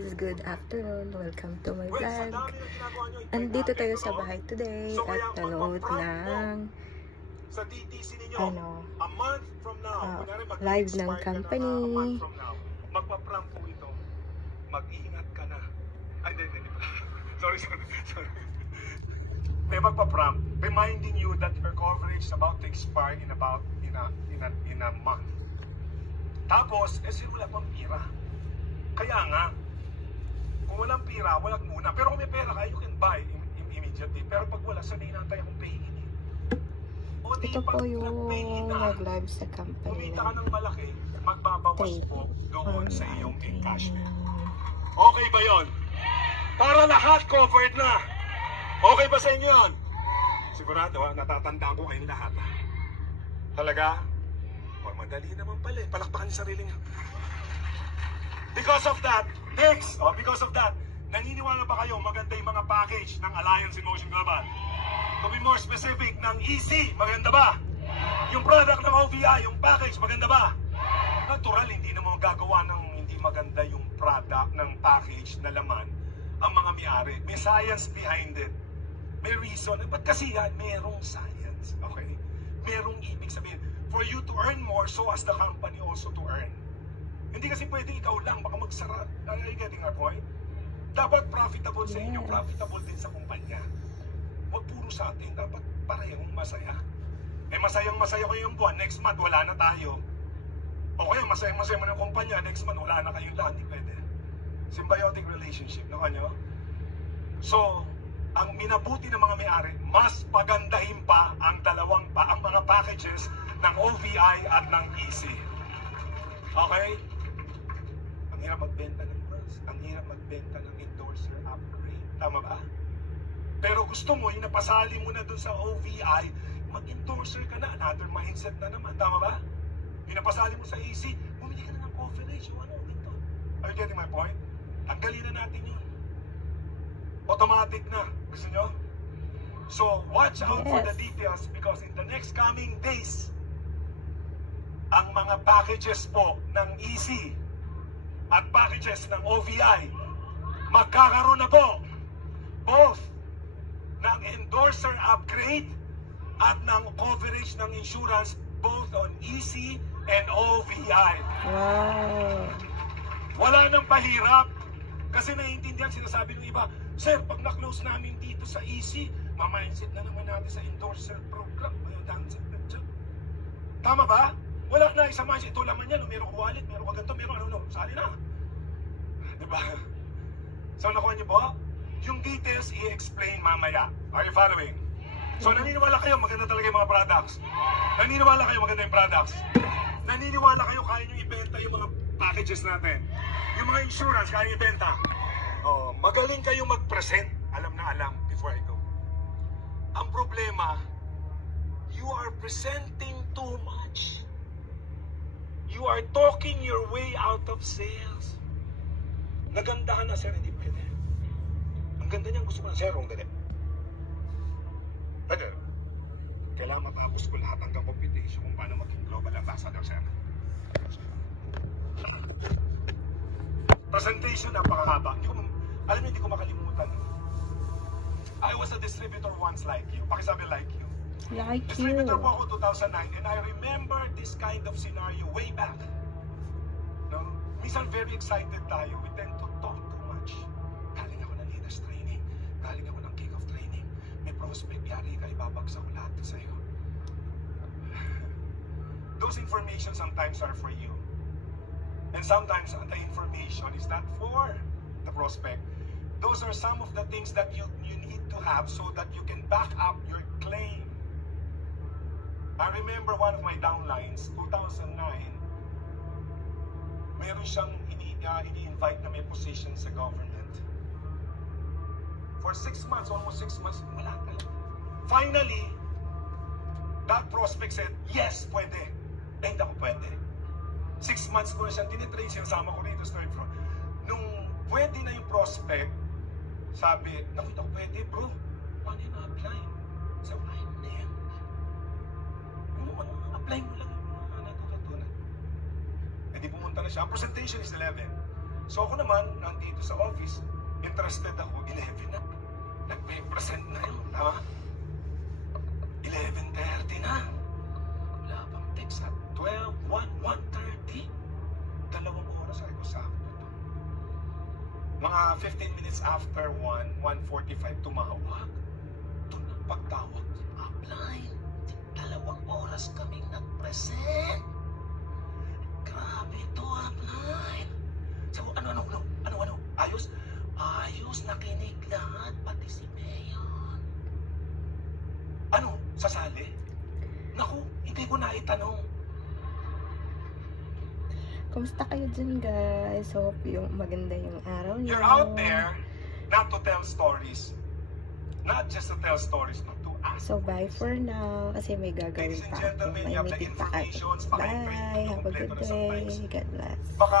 guys, good afternoon. Welcome to my vlog. Andito tayo sa bahay today at nanood ng live ng company. Magpa-prank po ito. Mag-iingat ka na. Ay, hindi. Sorry. May magpa-prank, reminding you that your coverage is about to expire in a month. Tapos, wala pang pira. Kaya nga, kung walang pira, walang muna. Pero kung may pera ka, you can buy immediately. Pero pag wala, sanay na tayo kung pay-in. O di, Ito pag po yung nag-pay-in na, nag-live sa company kumita ka na. ng malaki, magbabawas po doon sa iyong encashment. Natin. Okay ba yon? Para lahat covered na. Okay ba sa inyo yun? Sigurado, natatandaan ko kayong lahat. Talaga? O, madali naman pala eh. Palakpakan yung sarili niyo. Because of that, naniniwala ba kayo maganda yung mga package ng Alliance in Motion Global? To be more specific, ng EC, maganda ba? Yung product ng OVI, yung package, maganda ba? Natural, hindi naman gagawa ng hindi maganda yung product ng package na laman ang mga may-ari. May science behind it. May reason. Ba't kasi yan? Merong science. Okay? Merong ibig sabihin. For you to earn more, so as the company also to earn. Hindi kasi pwede ikaw lang. Baka magsara. Are you getting our point? Dapat profitable sa inyo. Profitable din sa kumpanya. Huwag puro sa atin. Dapat parehong masaya. Masayang-masaya ko yung buwan. Next month, wala na tayo. O kaya masayang-masaya mo ng kumpanya. Next month, wala na kayong lahat. Hindi pwede. Symbiotic relationship. No, kanyo? So, ang minabuti ng mga may-ari, mas pagandahin pa ang ang mga packages ng OVI at ng EC. Okay? Ang hirap magbenta ng bros. Ang hirap magbenta ng endorser upgrade. Tama ba? Pero gusto mo, yung napasali mo na dun sa OVI, mag-endorser ka na. Another mindset na naman. Tama ba? Yung napasali mo sa EC, bumili ka na ng coverage. O ano, dito. Are you getting my point? Tanggalin na natin yun. Automatic na. Gusto nyo? So, watch out for the details because in the next coming days, ang mga packages po ng EC at packages ng OVI, magkakaroon na po both ng endorser upgrade at ng coverage ng insurance both on EC and OVI. Wow! Wala nang pahirap kasi naiintindihan sinasabi ng iba, Sir, pag na-close namin dito sa EC, ma-mindset na naman natin sa endorser program. Tama ba? Wala na isang mindset. Ito laman yan. Meron ko wallet, meron ko ganito, meron ano. Sali na. Diba? So, nakuha niyo po? Yung details i-explain mamaya. Are you following? So, naniniwala kayo maganda talaga yung mga products. Naniniwala kayo maganda yung products. Naniniwala kayo kaya nyo ibenta yung mga packages natin. Yung mga insurance, kaya nyo ibenta. Oh, magaling kayo mag-present. Alam na alam before I go. Ang problema, you are presenting too much. You are talking your way out of sales. Nagandahan na, sir, hindi pwede. Ang ganda niyan, gusto ko na, sir, ang dali. Kailangan matapos ko lahat hanggang computation kung paano maging global ambassador, sir. Presentation, napakahaba. Hindi ko makalimutan. I was a distributor once like you. Pakisabi like you. Like you. Distributor po ako 2009 and I remember this kind of scenario way back. No? Minsan very excited tayo. We tend to talk too much. Galing ako ng leaders training. Galing ako ng kick-off training. May prospect, yari ka, ibabagsak ko lahat sa'yo. Those information sometimes are for you. And sometimes the information is not for the prospect. Those are some of the things that you need to have so that you can back up your claim. I remember one of my downlines, 2009, meron siyang ini-invite na may position sa government. For 6 months, almost 6 months, wala talaga. Finally, that prospect said, yes, pwede. Hindi ako pwede. 6 months ko na siyang tinitrain, sinasama ko rito sa third floor. Nung pwede na yung prospect, sabi, nakita ko pwede, bro. Paano yung apply? Sabi, ay, hindi yan. Apply mo lang yung mga natututunan. E di pumunta na siya. Ang presentation is 11. So ako naman, nandito sa office, interested ako, 11 na. Nag-present na yun, tama? 11:30 na. Wala pang text at 12, 1, 1:30. 2 oras ay ko sakto to. Mga 15 minutes after 1, 1:45 tumawag. Doon ang pagtawag, upline. 2 oras kaming nag-present. Grabe to, upline. So, ano, ayos? Ayos, nakinig lahat, pati si Mayon. Ano, sasali? Naku, hindi ko na itanong. Kumusta kayo dyan, guys? Hope yung maganda yung araw niyo. You're out there not to tell stories. Not just to tell stories, but to ask. So, bye for now. Kasi may gagawin Ladies and pa ako. gentlemen, May you have the meeting pa ako. information. Bye. Have a good day. God bless. Baka